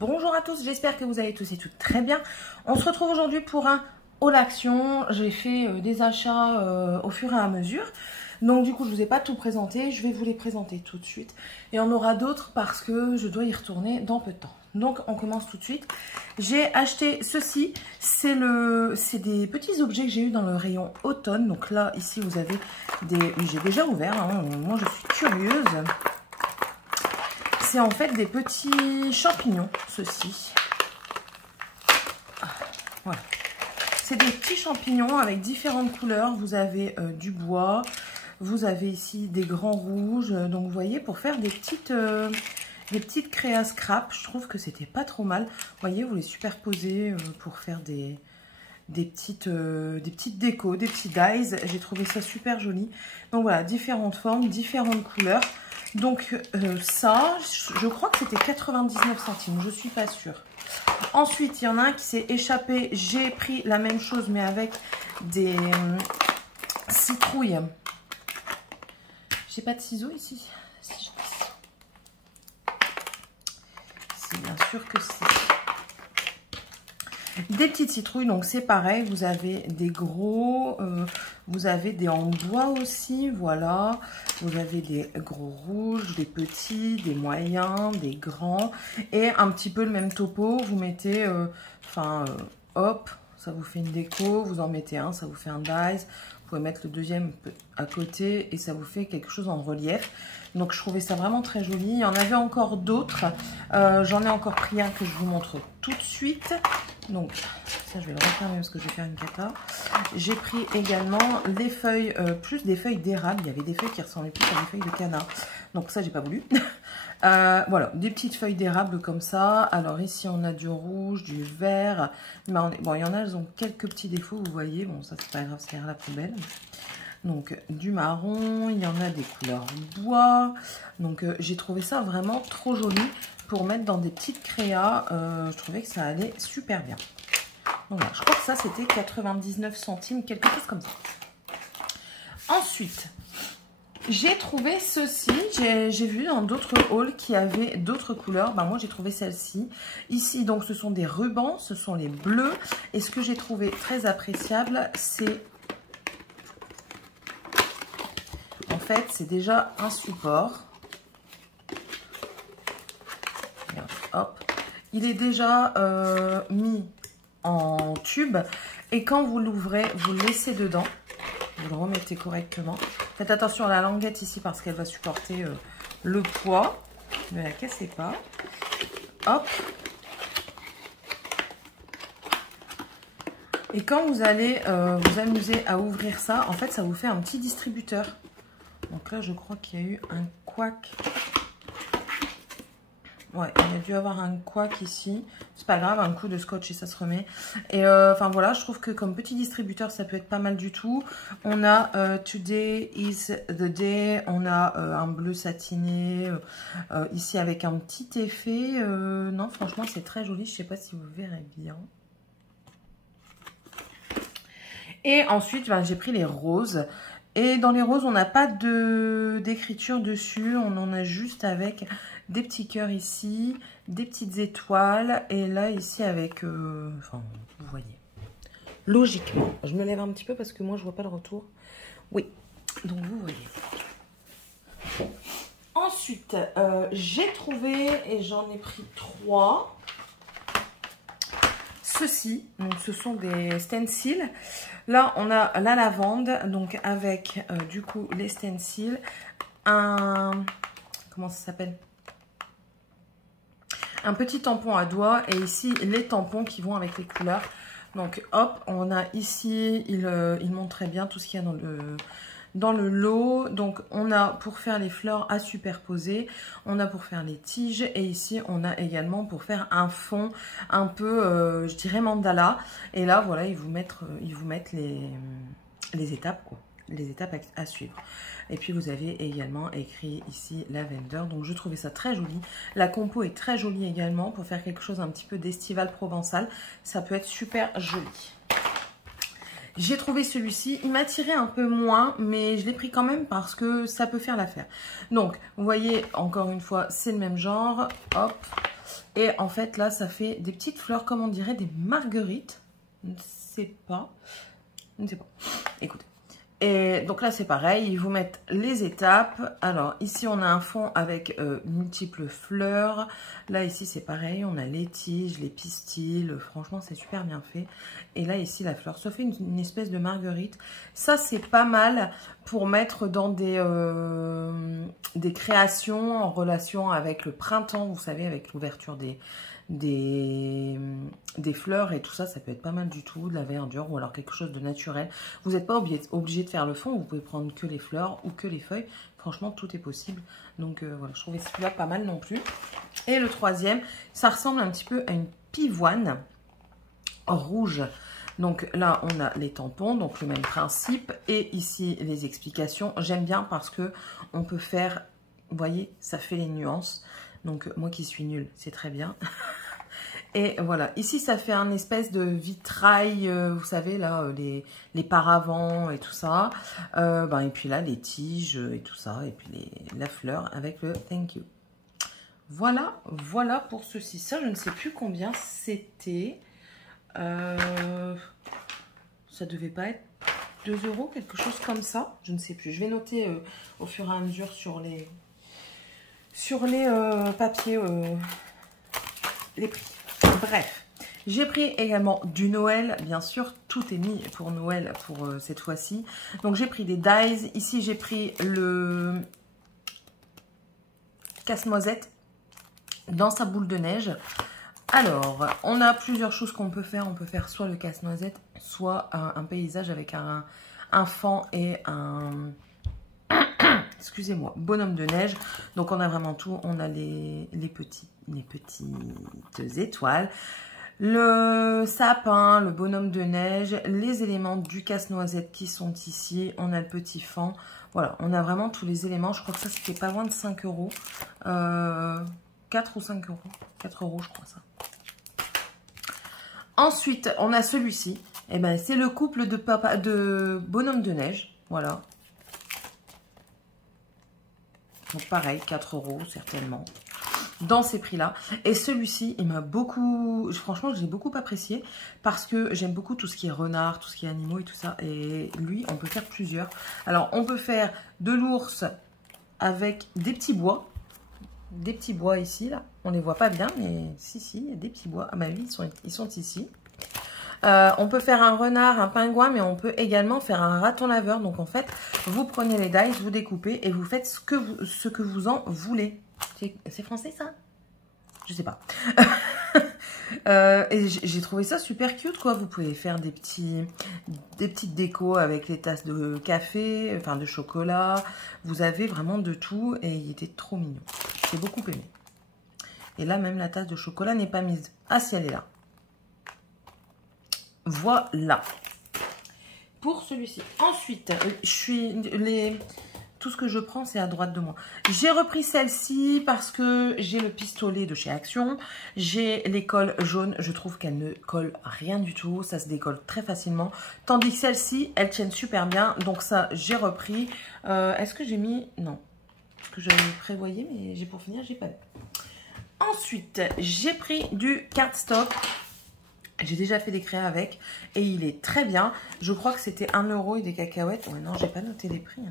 Bonjour à tous, j'espère que vous allez tous et toutes très bien. On se retrouve aujourd'hui pour un haul action. J'ai fait des achats au fur et à mesure. Donc du coup, je ne vous ai pas tout présenté. Je vais vous les présenter tout de suite. Et on aura d'autres parce que je dois y retourner dans peu de temps. Donc on commence tout de suite. J'ai acheté ceci. C'est des petits objets que j'ai eu dans le rayon automne. Donc là, ici, vous avez des... J'ai déjà ouvert. Hein. Moi, je suis curieuse. C'est en fait des petits champignons, ceci. Voilà. C'est des petits champignons avec différentes couleurs. Vous avez du bois, vous avez ici des grands rouges. Donc vous voyez, pour faire des petites créas scrap, je trouve que c'était pas trop mal. Vous voyez, vous les superposez pour faire des petites décos, des petits dies. J'ai trouvé ça super joli. Donc voilà, différentes formes, différentes couleurs. Donc ça, je crois que c'était 99 centimes, je suis pas sûre. Ensuite, il y en a un qui s'est échappé. J'ai pris la même chose, mais avec des citrouilles. J'ai pas de ciseaux ici. Si, j'ai des ciseaux. C'est bien sûr que c'est des petites citrouilles, donc c'est pareil, vous avez des gros, vous avez des en bois aussi, voilà, vous avez des gros rouges, des petits, des moyens, des grands, et un petit peu le même topo, vous mettez, hop, ça vous fait une déco, vous en mettez un, ça vous fait un dies, vous pouvez mettre le deuxième à côté et ça vous fait quelque chose en relief. Donc je trouvais ça vraiment très joli. Il y en avait encore d'autres. J'en ai encore pris un que je vous montre tout de suite. Donc ça je vais le refermer parce que je vais faire une cata. J'ai pris également les feuilles, plus des feuilles d'érable. Il y avait des feuilles qui ressemblaient plus à des feuilles de canard. Donc ça j'ai pas voulu. Voilà, des petites feuilles d'érable comme ça. Alors ici on a du rouge, du vert. Bon, il y en a, elles ont quelques petits défauts, vous voyez. Bon, ça c'est pas grave, ça ira à la poubelle. Donc du marron, il y en a des couleurs bois. Donc j'ai trouvé ça vraiment trop joli pour mettre dans des petites créas. Je trouvais que ça allait super bien. Donc voilà, je crois que ça c'était 99 centimes, quelque chose comme ça. Ensuite, j'ai trouvé ceci. J'ai vu dans d'autres hauls qui avaient d'autres couleurs. Ben, moi j'ai trouvé celle-ci. Ici donc ce sont des rubans, ce sont les bleus. Et ce que j'ai trouvé très appréciable, c'est... En fait, c'est déjà un support. Hop. Il est déjà mis en tube. Et quand vous l'ouvrez, vous le laissez dedans. Vous le remettez correctement. Faites attention à la languette ici parce qu'elle va supporter le poids. Ne la cassez pas. Hop. Et quand vous allez vous amuser à ouvrir ça, en fait, ça vous fait un petit distributeur. Donc là, je crois qu'il y a eu un couac. Ouais, il y a dû avoir un couac ici. C'est pas grave, un coup de scotch et ça se remet. Et enfin voilà, je trouve que comme petit distributeur, ça peut être pas mal du tout. On a Today is the day. On a un bleu satiné. Ici avec un petit effet. Non, franchement, c'est très joli. Je sais pas si vous verrez bien. Et ensuite, ben, j'ai pris les roses. Et dans les roses, on n'a pas d'écriture dessus. On en a juste avec des petits cœurs ici, des petites étoiles. Et là, ici, avec... enfin, vous voyez. Logiquement. Je me lève un petit peu parce que moi, je vois pas le retour. Oui. Donc, vous voyez. Ensuite, j'ai trouvé, et j'en ai pris 3. Ceci, donc ce sont des stencils. Là, on a la lavande, donc avec du coup les stencils, comment ça s'appelle? Un petit tampon à doigts et ici les tampons qui vont avec les couleurs. Donc hop, on a ici, il montre très bien tout ce qu'il y a dans le lot. Donc on a pour faire les fleurs à superposer, on a pour faire les tiges et ici on a également pour faire un fond un peu je dirais mandala. Et là voilà, ils vous mettent les étapes quoi, les étapes à suivre. Et puis vous avez également écrit ici lavender. Donc je trouvais ça très joli. La compo est très jolie également pour faire quelque chose un petit peu d'estival provençal. Ça peut être super joli. J'ai trouvé celui-ci, il m'a tiré un peu moins, mais je l'ai pris quand même parce que ça peut faire l'affaire. Donc, vous voyez, encore une fois, c'est le même genre. Hop, Et en fait, là, ça fait des petites fleurs, comme on dirait des marguerites. Je ne sais pas. Je ne sais pas. Écoutez. Et donc là, c'est pareil, ils vous mettent les étapes. Alors, ici, on a un fond avec multiples fleurs. Là, ici, c'est pareil, on a les tiges, les pistils. Franchement, c'est super bien fait. Et là, ici, la fleur. Ça fait une espèce de marguerite. Ça, c'est pas mal pour mettre dans des créations en relation avec le printemps, vous savez, avec l'ouverture des fleurs et tout ça, ça peut être pas mal du tout, de la verdure ou alors quelque chose de naturel. Vous n'êtes pas obligé de faire le fond, vous pouvez prendre que les fleurs ou que les feuilles. Franchement, tout est possible. Donc voilà, je trouvais celui-là pas mal non plus. Et le troisième, ça ressemble un petit peu à une pivoine rouge. Donc là, on a les tampons, donc le même principe. Et ici, les explications. J'aime bien parce que on peut faire, vous voyez, ça fait les nuances. Donc moi qui suis nulle, c'est très bien. Et voilà, ici ça fait un espèce de vitrail, vous savez là, les paravents et tout ça. Et puis là, les tiges et tout ça. Et puis la fleur avec le thank you. Voilà, voilà pour ceci. Ça, je ne sais plus combien c'était. Ça devait pas être 2 €, quelque chose comme ça. Je ne sais plus. Je vais noter au fur et à mesure sur les papiers les prix. Bref, j'ai pris également du Noël, bien sûr, tout est mis pour Noël pour cette fois-ci. Donc j'ai pris des dies, ici j'ai pris le casse-noisette dans sa boule de neige. Alors, on a plusieurs choses qu'on peut faire. On peut faire soit le casse-noisette, soit un paysage avec un fan et un... excusez-moi, bonhomme de neige. Donc on a vraiment tout, on a les petites étoiles, le sapin, le bonhomme de neige, les éléments du casse-noisette qui sont ici, on a le petit fan. Voilà, on a vraiment tous les éléments. Je crois que ça c'était pas loin de 5 €. 4 ou 5 €. 4 € je crois ça. Ensuite, on a celui-ci. Et ben c'est le couple de bonhomme de neige. Voilà. Donc pareil, 4 € certainement, dans ces prix-là. Et celui-ci, il m'a beaucoup... Franchement, je l'ai beaucoup apprécié parce que j'aime beaucoup tout ce qui est renard, tout ce qui est animaux et tout ça. Et lui, on peut faire plusieurs. Alors, on peut faire de l'ours avec des petits bois. Des petits bois ici, là. On ne les voit pas bien, mais si, il y a des petits bois. À ma vie, ils sont ici. On peut faire un renard, un pingouin, mais on peut également faire un raton laveur. Donc en fait, vous prenez les dies, vous découpez et vous faites ce que vous en voulez. C'est français ça? Je sais pas. Et j'ai trouvé ça super cute quoi. Vous pouvez faire des petites décos avec les tasses de café, enfin de chocolat. Vous avez vraiment de tout et il était trop mignon. J'ai beaucoup aimé. Et là même la tasse de chocolat n'est pas mise. Ah si, elle est là. Voilà pour celui-ci. Ensuite, tout ce que je prends, c'est à droite de moi. J'ai repris celle-ci parce que j'ai le pistolet de chez Action. J'ai les cols jaunes. Je trouve qu'elles ne collent rien du tout. Ça se décolle très facilement. Tandis que celle-ci, elles tiennent super bien. Donc ça, j'ai repris. Est-ce que j'ai mis... Non. Ce que j'avais prévoyé, mais j'ai pour finir, j'ai pas mis. Ensuite, j'ai pris du cardstock. J'ai déjà fait des créas avec et il est très bien. Je crois que c'était 1 € et des cacahuètes. Ouais, non, j'ai pas noté les prix.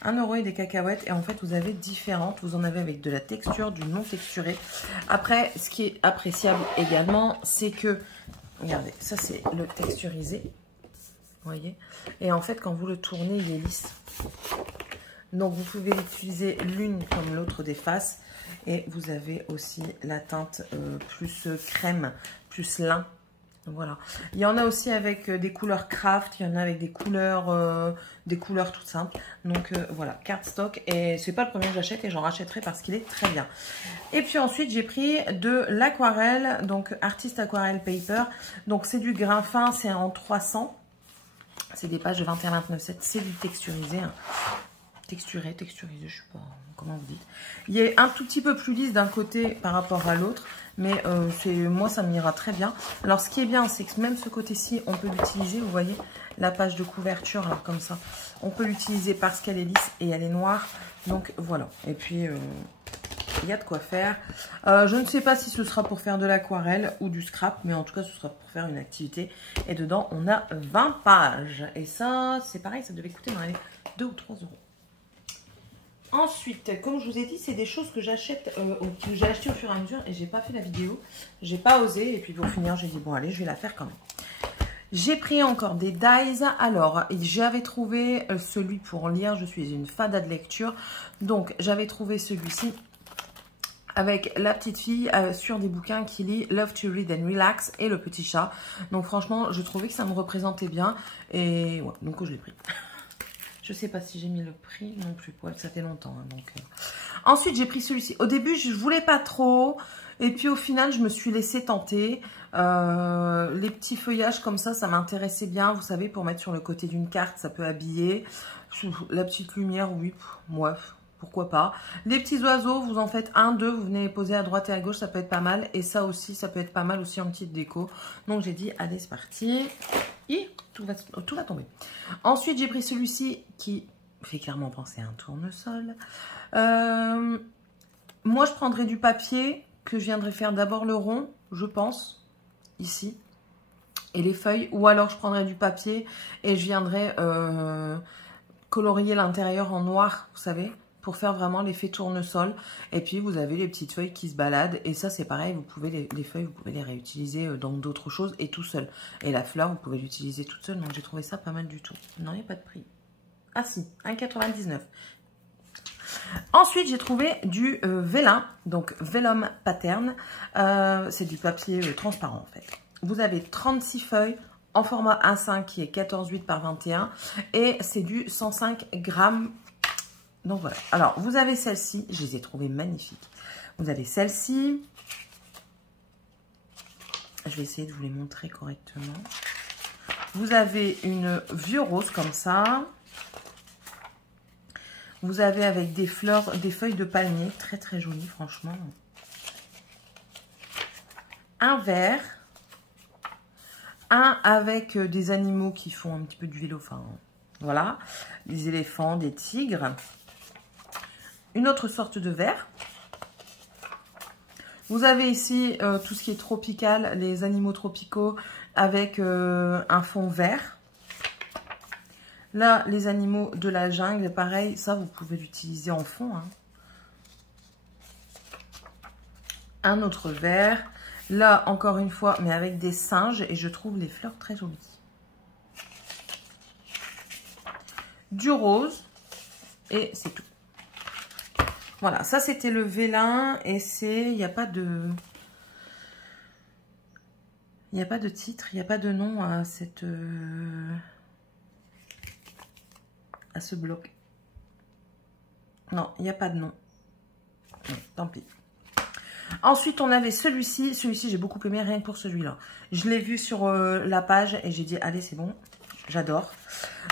1 € et des cacahuètes. Et en fait, vous avez différentes. Vous en avez avec de la texture, du non texturé. Après, ce qui est appréciable également, c'est que... Regardez, ça c'est le texturisé. Vous voyez? Et en fait, quand vous le tournez, il est lisse. Donc, vous pouvez utiliser l'une comme l'autre des faces. Et vous avez aussi la teinte plus crème, plus lin. Voilà. Il y en a aussi avec des couleurs craft, il y en a avec des couleurs toutes simples. Donc voilà, cardstock. Et c'est pas le premier que j'achète et j'en rachèterai parce qu'il est très bien. Et puis ensuite, j'ai pris de l'aquarelle, donc Artist Aquarelle Paper. Donc c'est du grain fin, c'est en 300. C'est des pages de 21-29-7, c'est du texturisé. Hein. Texturisé, je sais pas comment vous dites. Il est un tout petit peu plus lisse d'un côté par rapport à l'autre, mais moi ça m'ira très bien. Alors ce qui est bien, c'est que même ce côté-ci, on peut l'utiliser, vous voyez, la page de couverture, là, comme ça. On peut l'utiliser parce qu'elle est lisse et elle est noire, donc voilà. Et puis il y a de quoi faire. Je ne sais pas si ce sera pour faire de l'aquarelle ou du scrap, mais en tout cas, ce sera pour faire une activité. Et dedans, on a 20 pages. Et ça, c'est pareil, ça devait coûter dans les 2 ou 3 euros. Ensuite, comme je vous ai dit, c'est des choses que j'achète, que j'ai acheté au fur et à mesure et j'ai pas fait la vidéo. J'ai pas osé et puis pour finir, j'ai dit bon allez, je vais la faire quand même. J'ai pris encore des dies. Alors, j'avais trouvé celui pour lire. Je suis une fada de lecture. Donc, j'avais trouvé celui-ci avec la petite fille sur des bouquins qui lit Love to Read and Relax et le petit chat. Donc, franchement, je trouvais que ça me représentait bien. Et ouais, donc je l'ai pris. Je sais pas si j'ai mis le prix non plus. Ouais, ça fait longtemps. Hein, donc, Ensuite, j'ai pris celui-ci. Au début, je voulais pas trop. Et puis, au final, je me suis laissée tenter. Les petits feuillages comme ça m'intéressait bien. Vous savez, pour mettre sur le côté d'une carte, ça peut habiller. La petite lumière, oui. Ouais, pourquoi pas. Les petits oiseaux, vous en faites un, deux. Vous venez les poser à droite et à gauche. Ça peut être pas mal. Et ça aussi, ça peut être pas mal aussi en petite déco. Donc, j'ai dit, allez, c'est parti. Et tout va tomber. Ensuite, j'ai pris celui-ci qui fait clairement penser à un tournesol. Moi, je prendrais du papier que je viendrais faire d'abord le rond, je pense, ici, et les feuilles. Ou alors, je prendrais du papier et je viendrais colorier l'intérieur en noir, vous savez, pour faire vraiment l'effet tournesol. Et puis, vous avez les petites feuilles qui se baladent. Et ça, c'est pareil, vous pouvez les feuilles, vous pouvez les réutiliser dans d'autres choses et tout seul. Et la fleur, vous pouvez l'utiliser toute seule. Donc, j'ai trouvé ça pas mal du tout. Non, il n'y a pas de prix. Ah si, 1,99 €. Ensuite, j'ai trouvé du vélin, donc Vellum Pattern. C'est du papier transparent en fait. Vous avez 36 feuilles en format A5 qui est 14,8 par 21 et c'est du 105 grammes. Donc voilà. Alors, vous avez celle-ci, je les ai trouvées magnifiques. Vous avez celle-ci. Je vais essayer de vous les montrer correctement. Vous avez une vieux rose comme ça. Vous avez avec des fleurs, des feuilles de palmier, très très jolies franchement. Un vert. Un avec des animaux qui font un petit peu du vélo, enfin voilà. Des éléphants, des tigres. Une autre sorte de vert. Vous avez ici tout ce qui est tropical, les animaux tropicaux avec un fond vert. Là, les animaux de la jungle, pareil, ça, vous pouvez l'utiliser en fond. Hein. Un autre vert. Là, encore une fois, mais avec des singes. Et je trouve les fleurs très jolies. Du rose. Et c'est tout. Voilà, ça, c'était le vélin. Et c'est... Il n'y a pas de... Il n'y a pas de titre, il n'y a pas de nom à cette... à ce bloc. Non, il n'y a pas de nom. Non, tant pis. Ensuite, on avait celui-ci. Celui-ci, j'ai beaucoup aimé rien que pour celui-là. Je l'ai vu sur la page et j'ai dit, allez, c'est bon. J'adore.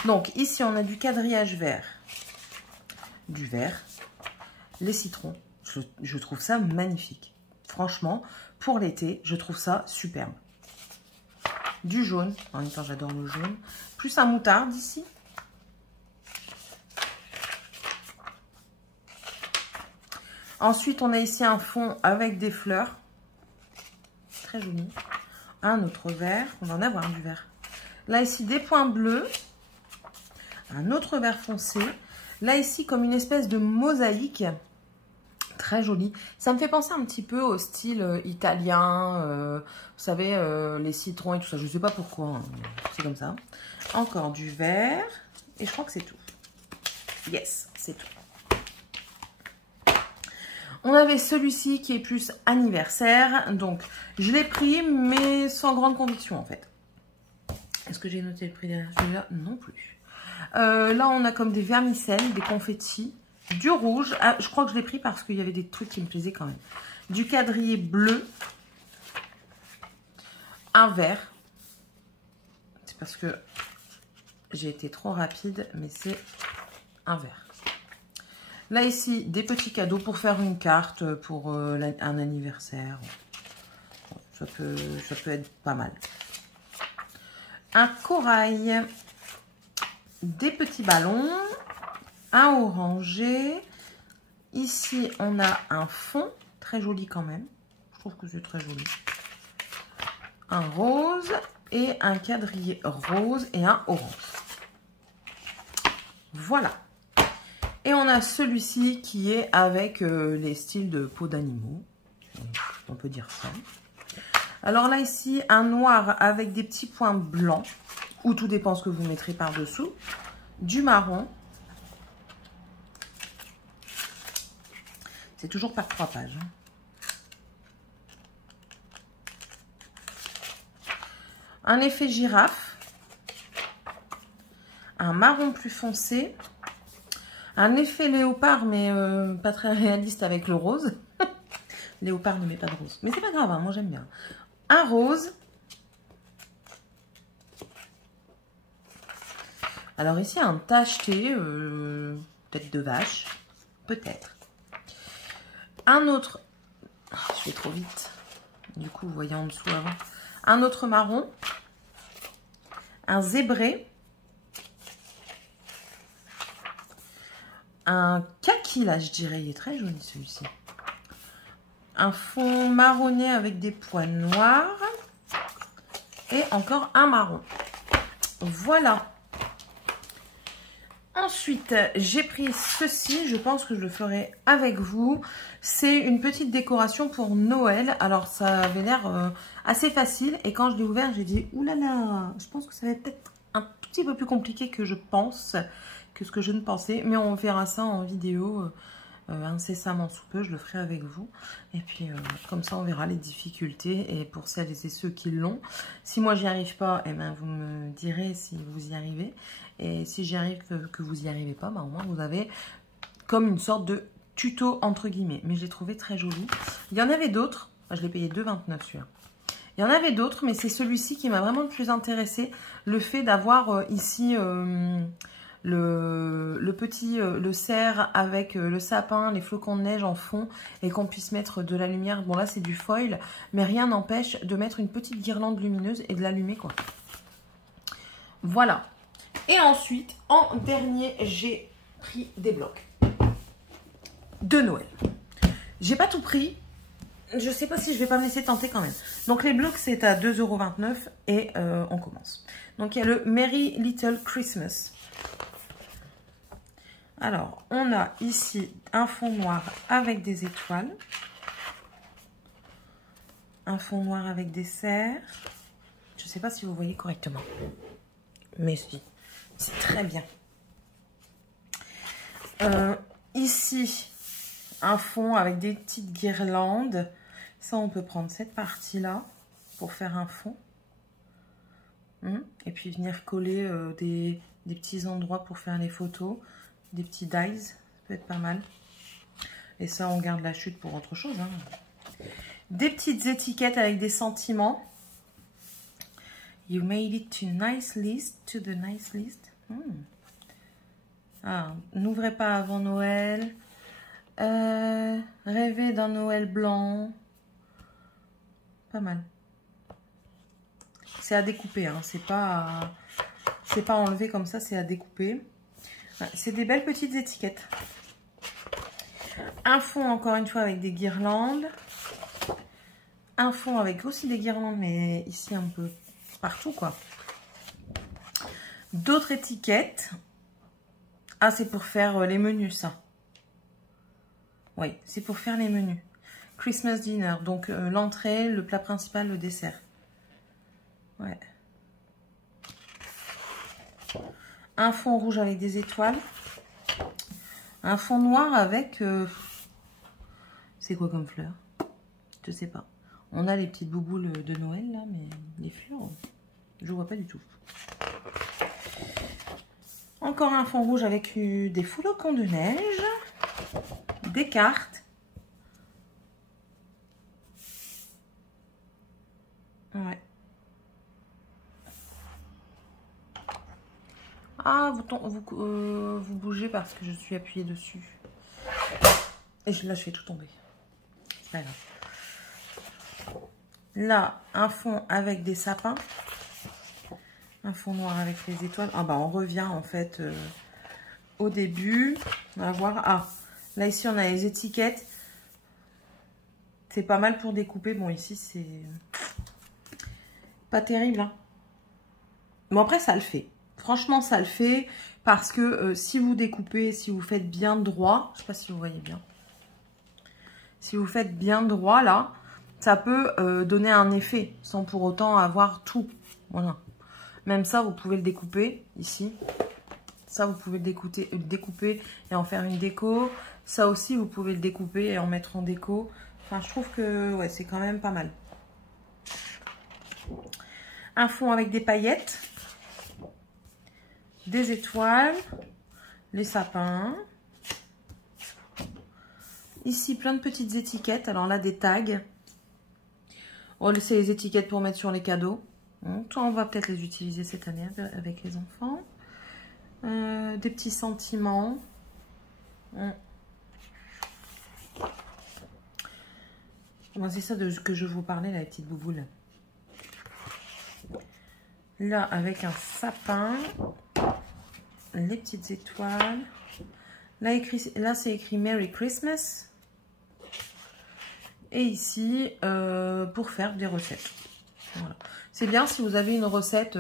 Donc, ici, on a du quadrillage vert. Du vert. Les citrons. Je trouve ça magnifique. Franchement, pour l'été, je trouve ça superbe. Du jaune. En même temps, j'adore le jaune. Plus un moutarde ici. Ensuite, on a ici un fond avec des fleurs. Très joli. Un autre vert. On va en avoir du vert. Là, ici, des points bleus. Un autre vert foncé. Là, ici, comme une espèce de mosaïque. Très joli. Ça me fait penser un petit peu au style italien. Vous savez, les citrons et tout ça. Je ne sais pas pourquoi. Hein. C'est comme ça. Encore du vert. Et je crois que c'est tout. Yes, c'est tout. On avait celui-ci qui est plus anniversaire. Donc, je l'ai pris, mais sans grande conviction, en fait. Est-ce que j'ai noté le prix derrière celui-là? Non plus. Là, on a comme des vermicelles, des confettis, du rouge. Ah, je crois que je l'ai pris parce qu'il y avait des trucs qui me plaisaient quand même. Du quadrillé bleu. Un vert. C'est parce que j'ai été trop rapide, mais c'est un vert. Là, ici, des petits cadeaux pour faire une carte pour un anniversaire. Ça peut être pas mal. Un corail. Des petits ballons. Un orangé. Ici, on a un fond, très joli quand même. Je trouve que c'est très joli. Un rose et un quadrillé rose et un orange. Voilà. Et on a celui-ci qui est avec les styles de peau d'animaux. On peut dire ça. Alors là, ici, un noir avec des petits points blancs. Ou tout dépend ce que vous mettrez par-dessous. Du marron. C'est toujours par 3 pages. Un effet girafe. Un marron plus foncé. Un effet léopard, mais pas très réaliste avec le rose. Léopard ne met pas de rose. Mais c'est pas grave, hein, moi j'aime bien. Un rose. Alors ici, un tacheté, tête de vache. Peut-être. Un autre. Oh, je fais trop vite. Du coup, vous voyez en dessous avant. Un autre marron. Un zébré. Un kaki, là, je dirais. Il est très joli, celui-ci. Un fond marronné avec des points noirs. Et encore un marron. Voilà. Ensuite, j'ai pris ceci. Je pense que je le ferai avec vous. C'est une petite décoration pour Noël. Alors, ça avait l'air assez facile. Et quand je l'ai ouvert, j'ai dit, oulala, je pense que ça va être peut-être un tout petit peu plus compliqué que je pense, que ce que je ne pensais. Mais on verra ça en vidéo incessamment sous peu. Je le ferai avec vous. Et puis, comme ça, on verra les difficultés. Et pour celles et ceux qui l'ont, si moi, j'y arrive pas, eh ben, vous me direz si vous y arrivez. Et si j'y arrive que vous n'y arrivez pas, bah, au moins vous avez comme une sorte de tuto entre guillemets. Mais je l'ai trouvé très joli. Il y en avait d'autres. Je l'ai payé 2,29 celui-là. Il y en avait d'autres, mais c'est celui-ci qui m'a vraiment le plus intéressé. Le fait d'avoir ici le cerf avec le sapin, les flocons de neige en fond et qu'on puisse mettre de la lumière. Bon là c'est du foil, mais rien n'empêche de mettre une petite guirlande lumineuse et de l'allumer quoi. Voilà. Et ensuite, en dernier, j'ai pris des blocs de Noël. J'ai pas tout pris. Je sais pas si je vais pas me laisser tenter quand même. Donc les blocs, c'est à 2,29 € et on commence. Donc il y a le Merry Little Christmas. Alors, on a ici un fond noir avec des étoiles. Un fond noir avec des cerfs. Je sais pas si vous voyez correctement. Mais si. C'est très bien. Ici, un fond avec des petites guirlandes. Ça, on peut prendre cette partie-là pour faire un fond. Et puis venir coller des petits endroits pour faire les photos. Des petits dies, ça peut être pas mal. Et ça, on garde la chute pour autre chose. Hein. Des petites étiquettes avec des sentiments. You made it to nice list, to the nice list. Ah, n'ouvrez pas avant Noël. Rêvez d'un Noël blanc. Pas mal. C'est à découper, hein. C'est pas enlevé comme ça, c'est à découper. Ouais, c'est des belles petites étiquettes. Un fond encore une fois avec des guirlandes. Un fond avec aussi des guirlandes, mais ici un peu partout quoi. D'autres étiquettes. Ah, c'est pour faire les menus ça. Oui, c'est pour faire les menus. Christmas dinner, donc l'entrée, le plat principal, le dessert. Ouais. Un fond rouge avec des étoiles. Un fond noir avec... c'est quoi comme fleur? Je sais pas. On a les petites bouboules de Noël là, mais les fleurs, je vois pas du tout. Encore un fond rouge avec des flocons de neige. Des cartes. Ouais. Ah, vous bougez parce que je suis appuyée dessus. Et là, je fais tout tomber. C'est pas grave. Là, un fond avec des sapins. Un fond noir avec les étoiles. Ah bah, on revient en fait au début. On va voir. Ah, Là, ici, on a les étiquettes. C'est pas mal pour découper. Bon, ici, c'est pas terrible. Hein. Bon, après, ça le fait. Franchement, ça le fait. Parce que si vous découpez, si vous faites bien droit, je sais pas si vous voyez bien. Si vous faites bien droit, là, ça peut donner un effet sans pour autant avoir tout. Voilà. Même ça, vous pouvez le découper ici. Ça, vous pouvez le découper et en faire une déco. Ça aussi, vous pouvez le découper et en mettre en déco. Enfin, je trouve que ouais, c'est quand même pas mal. Un fond avec des paillettes. Des étoiles. Les sapins. Ici, plein de petites étiquettes. Alors là, des tags. On laisse les étiquettes pour mettre sur les cadeaux. On va peut-être les utiliser cette année avec les enfants. Des petits sentiments. C'est ça que je vous parlais, la petite bouboule. Là, avec un sapin. Les petites étoiles. Là c'est écrit Merry Christmas. Et ici, pour faire des recettes. Voilà. C'est bien si vous avez une recette,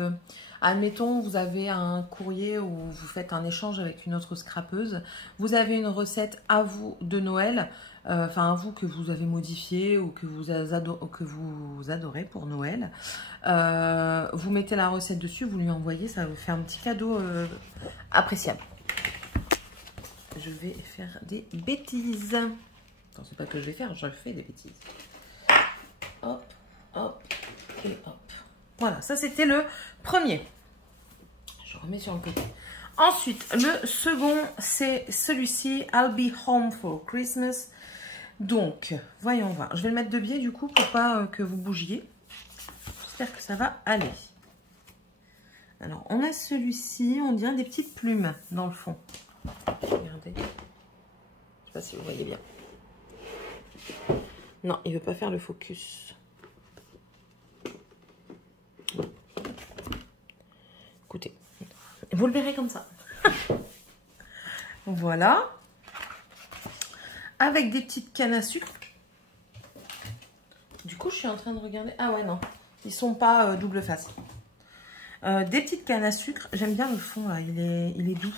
admettons, vous avez un courrier où vous faites un échange avec une autre scrapeuse. Vous avez une recette à vous de Noël, enfin à vous que vous avez modifiée ou que vous adorez pour Noël. Vous mettez la recette dessus, vous lui envoyez, ça vous fait un petit cadeau appréciable. Je vais faire des bêtises. Attends, c'est pas que je vais faire, je fais des bêtises. Hop, hop et hop. Voilà, ça c'était le premier. Je remets sur le côté. Ensuite, le second, c'est celui-ci, I'll be home for Christmas. Donc, voyons voir. Je vais le mettre de biais du coup pour pas que vous bougiez. J'espère que ça va aller. Alors, on a celui-ci, on dirait des petites plumes dans le fond. Regardez. Je sais pas si vous voyez bien. Non, il veut pas faire le focus. Écoutez, vous le verrez comme ça. Voilà. Avec des petites cannes à sucre. Du coup, je suis en train de regarder. Ah ouais, non. Ils sont pas double face. Des petites cannes à sucre. J'aime bien le fond, là. Il est doux.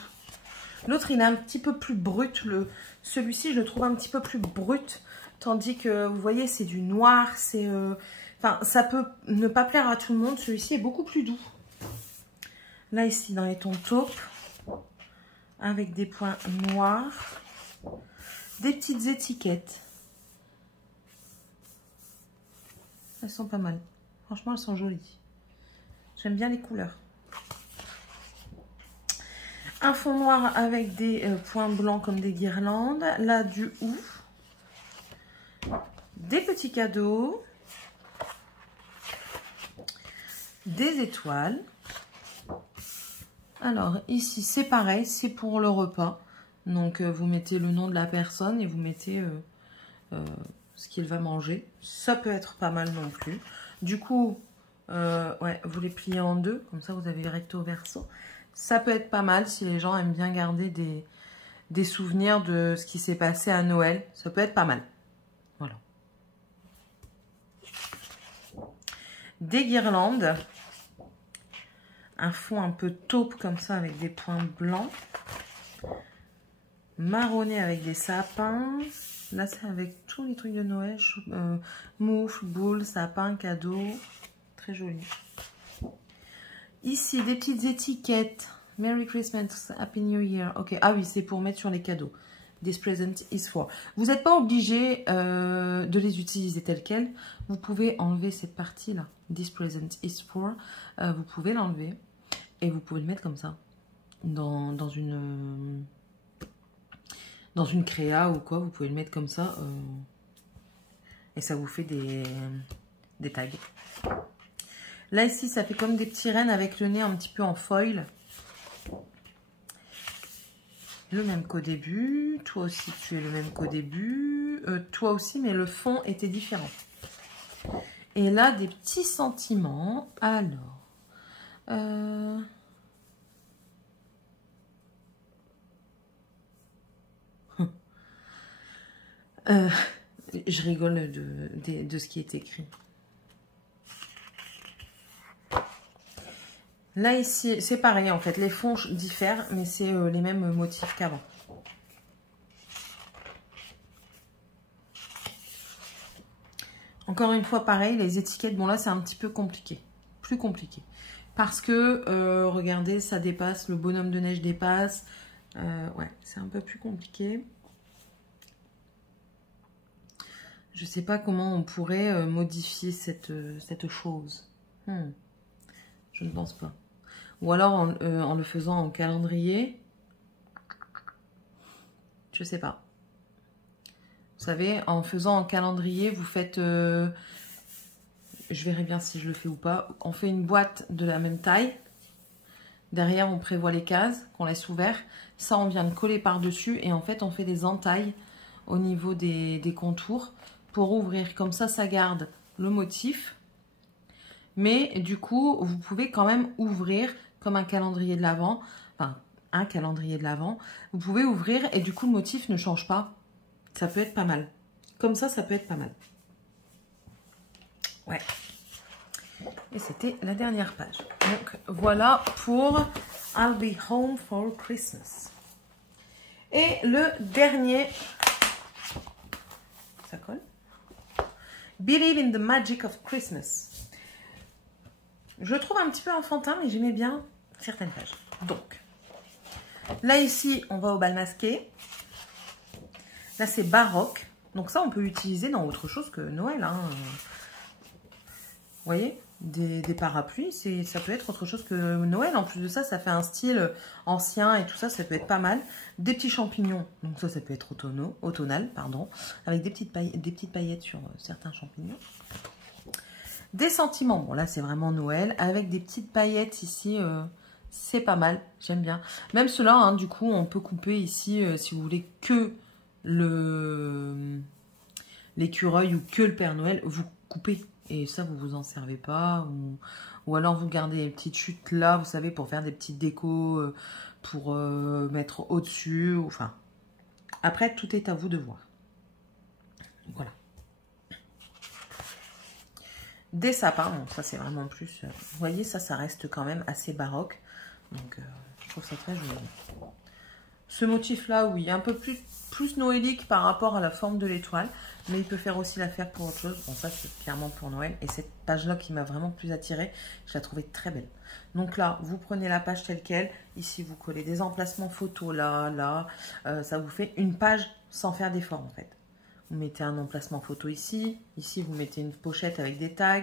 L'autre, il est un petit peu plus brut. Celui-ci, je le trouve un petit peu plus brut. Tandis que, vous voyez, c'est du noir. C'est, enfin, ça peut ne pas plaire à tout le monde. Celui-ci est beaucoup plus doux. Là, ici, dans les tons taupe. Avec des points noirs. Des petites étiquettes. Elles sont pas mal. Franchement, elles sont jolies. J'aime bien les couleurs. Un fond noir avec des points blancs comme des guirlandes. Là, du hou. Des petits cadeaux. Des étoiles. Alors, ici, c'est pareil. C'est pour le repas. Donc, vous mettez le nom de la personne et vous mettez ce qu'il va manger. Ça peut être pas mal non plus. Du coup, ouais, vous les pliez en deux. Comme ça, vous avez recto verso. Ça peut être pas mal si les gens aiment bien garder des souvenirs de ce qui s'est passé à Noël. Ça peut être pas mal. Voilà. Des guirlandes. Un fond un peu taupe comme ça avec des points blancs. Marronné avec des sapins. Là, c'est avec tous les trucs de Noël. Moufles, boules, sapins, cadeaux. Très joli. Ici, des petites étiquettes. Merry Christmas, Happy New Year. Ok, ah oui, c'est pour mettre sur les cadeaux. This present is for. Vous n'êtes pas obligé de les utiliser telles quelles. Vous pouvez enlever cette partie-là. This present is for. Vous pouvez l'enlever. Et vous pouvez le mettre comme ça. Dans une créa ou quoi. Vous pouvez le mettre comme ça. Et ça vous fait des tags. Là, ici, ça fait comme des petits rennes avec le nez un petit peu en foil. Le même qu'au début. Toi aussi, tu es le même qu'au début. Toi aussi, mais le fond était différent. Et là, des petits sentiments. Alors. Je rigole de ce qui est écrit. Là, ici, c'est pareil, en fait. Les fonds diffèrent, mais c'est les mêmes motifs qu'avant. Encore une fois, pareil, les étiquettes, bon là, c'est un petit peu compliqué. Plus compliqué. Parce que, regardez, ça dépasse, le bonhomme de neige dépasse. Ouais, c'est un peu plus compliqué. Je ne sais pas comment on pourrait modifier cette chose. Je ne pense pas. Ou alors en le faisant en calendrier. Je ne sais pas. Vous savez, en faisant en calendrier, vous faites... je verrai bien si je le fais ou pas. On fait une boîte de la même taille. Derrière, on prévoit les cases qu'on laisse ouvertes. Ça, on vient de coller par-dessus. Et en fait, on fait des entailles au niveau des contours pour ouvrir. Comme ça, ça garde le motif. Mais du coup, vous pouvez quand même ouvrir comme un calendrier de l'Avent. Enfin, un calendrier de l'Avent. Vous pouvez ouvrir et du coup, le motif ne change pas. Ça peut être pas mal. Comme ça peut être pas mal. Ouais. Et c'était la dernière page. Donc, voilà pour I'll Be Home for Christmas. Et le dernier... Ça colle. Believe in the Magic of Christmas. Je le trouve un petit peu enfantin, mais j'aimais bien certaines pages. Donc, là, ici, on va au bal masqué. Là, c'est baroque. Donc ça, on peut l'utiliser dans autre chose que Noël. Hein. Vous voyez, des parapluies, ça peut être autre chose que Noël. En plus de ça, ça fait un style ancien et tout ça, ça peut être pas mal. Des petits champignons. Donc ça peut être automnal, pardon, avec des petites paillettes sur certains champignons. Des sentiments. Bon, là, c'est vraiment Noël. Avec des petites paillettes ici, c'est pas mal. J'aime bien. Même ceux-là, hein, du coup, on peut couper ici, si vous voulez, que l'écureuil ou que le Père Noël, vous coupez et ça vous vous en servez pas ou alors vous gardez les petites chutes là, vous savez, pour faire des petites décos, pour mettre au-dessus, enfin après tout est à vous de voir. Voilà, des sapins. Bon, ça c'est vraiment plus, vous voyez, ça reste quand même assez baroque, donc je trouve ça très joli. Ce motif-là, oui, un peu plus noélique par rapport à la forme de l'étoile, mais il peut faire aussi l'affaire pour autre chose. Bon, ça, c'est clairement pour Noël. Et cette page-là qui m'a vraiment plus attirée, je la trouvais très belle. Donc là, vous prenez la page telle qu'elle. Ici, vous collez des emplacements photos, là. Ça vous fait une page sans faire d'effort, en fait. Vous mettez un emplacement photo ici. Ici, vous mettez une pochette avec des tags.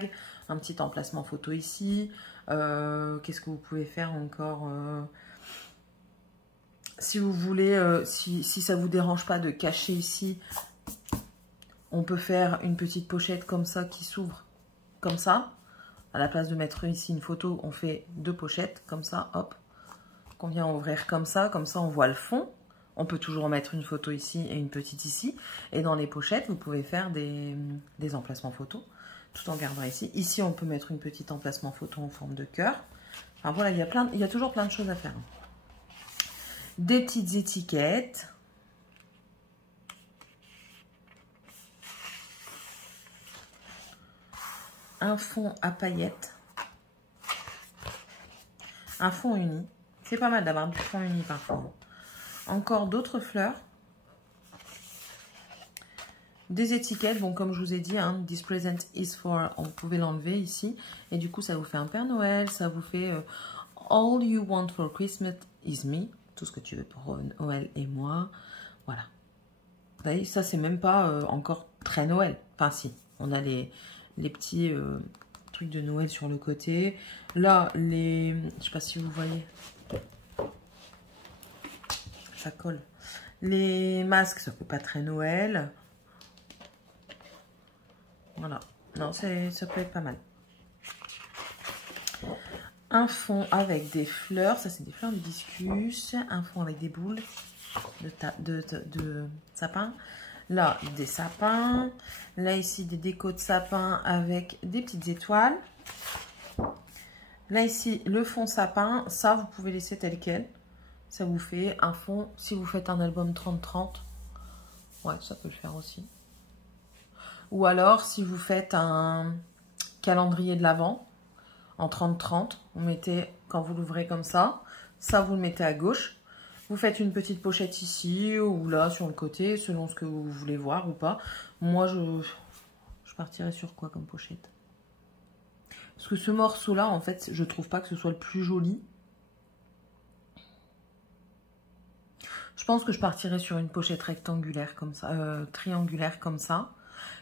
Un petit emplacement photo ici. Qu'est-ce que vous pouvez faire encore si vous voulez, si ça ne vous dérange pas de cacher ici, on peut faire une petite pochette comme ça qui s'ouvre comme ça. À la place de mettre ici une photo, on fait deux pochettes comme ça, hop, qu'on vient ouvrir comme ça on voit le fond. On peut toujours mettre une photo ici et une petite ici. Et dans les pochettes, vous pouvez faire des emplacements photos tout en gardant ici. Ici, on peut mettre une petite emplacement photo en forme de cœur. Enfin voilà, il y a toujours plein de choses à faire. Des petites étiquettes. Un fond à paillettes. Un fond uni. C'est pas mal d'avoir du fond uni parfois. Encore d'autres fleurs. Des étiquettes. Bon, comme je vous ai dit, hein, This present is for... Vous pouvez l'enlever ici. Et du coup, ça vous fait un Père Noël. Ça vous fait All you want for Christmas is me. Tout ce que tu veux pour Noël et moi. Voilà. Vous voyez, ça, c'est même pas encore très Noël. Enfin, si. On a les petits trucs de Noël sur le côté. Là, je sais pas si vous voyez. Ça colle. Les masques, ça fait pas très Noël. Voilà. Non, ça peut être pas mal. Un fond avec des fleurs, ça c'est des fleurs d'hibiscus. Un fond avec des boules de sapin. Là, des sapins. Là, ici, des décos de sapin avec des petites étoiles. Là, ici, le fond sapin. Ça, vous pouvez laisser tel quel. Ça vous fait un fond, si vous faites un album 30-30. Ouais, ça peut le faire aussi. Ou alors, si vous faites un calendrier de l'Avent en 30-30, vous mettez, quand vous l'ouvrez comme ça vous le mettez à gauche. Vous faites une petite pochette ici ou là sur le côté, selon ce que vous voulez voir ou pas. Moi, je partirais sur quoi comme pochette? Parce que ce morceau-là, en fait, je trouve pas que ce soit le plus joli. Je pense que je partirais sur une pochette rectangulaire comme ça, triangulaire comme ça.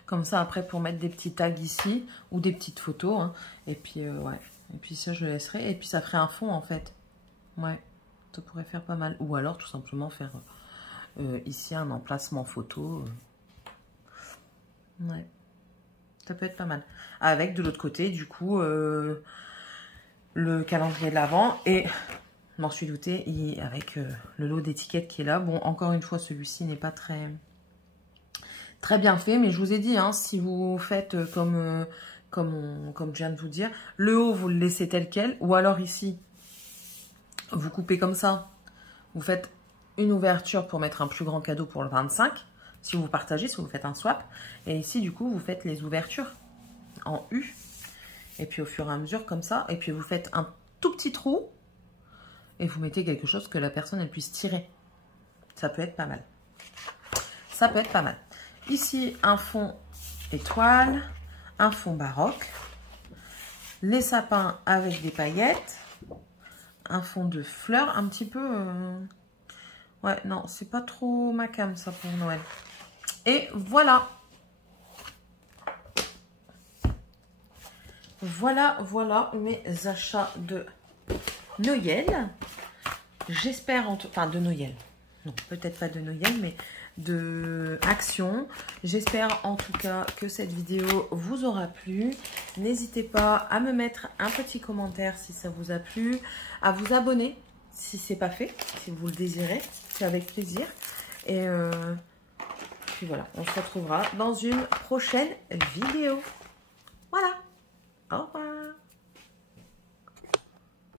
Comme ça, après, pour mettre des petits tags ici ou des petites photos. Hein. Et puis, ouais. Et puis ça, je laisserai. Et puis, ça ferait un fond, en fait. Ouais, ça pourrait faire pas mal. Ou alors, tout simplement, faire ici un emplacement photo. Ouais. Ça peut être pas mal. Avec de l'autre côté, du coup, le calendrier de l'Avent. Et, je m'en suis doutée, avec le lot d'étiquettes qui est là. Bon, encore une fois, celui-ci n'est pas très bien fait. Mais je vous ai dit, hein, si vous faites comme je viens de vous dire, le haut, vous le laissez tel quel. Ou alors ici, vous coupez comme ça. Vous faites une ouverture pour mettre un plus grand cadeau pour le 25. Si vous partagez, si vous faites un swap. Et ici, du coup, vous faites les ouvertures en U. Et puis, au fur et à mesure, comme ça. Et puis, vous faites un tout petit trou. Et vous mettez quelque chose que la personne, elle puisse tirer. Ça peut être pas mal. Ça peut être pas mal. Ici, un fond étoile. Un fond baroque. Les sapins avec des paillettes. Un fond de fleurs. Un petit peu... Ouais, non, c'est pas trop ma came, ça, pour Noël. Et voilà. Voilà mes achats de Noël. J'espère enfin de Noël. Non, peut-être pas de Noël, mais de Action. J'espère en tout cas que cette vidéo vous aura plu. N'hésitez pas à me mettre un petit commentaire si ça vous a plu, à vous abonner si c'est pas fait, si vous le désirez. C'est avec plaisir. Et puis voilà, on se retrouvera dans une prochaine vidéo. Voilà. Au revoir.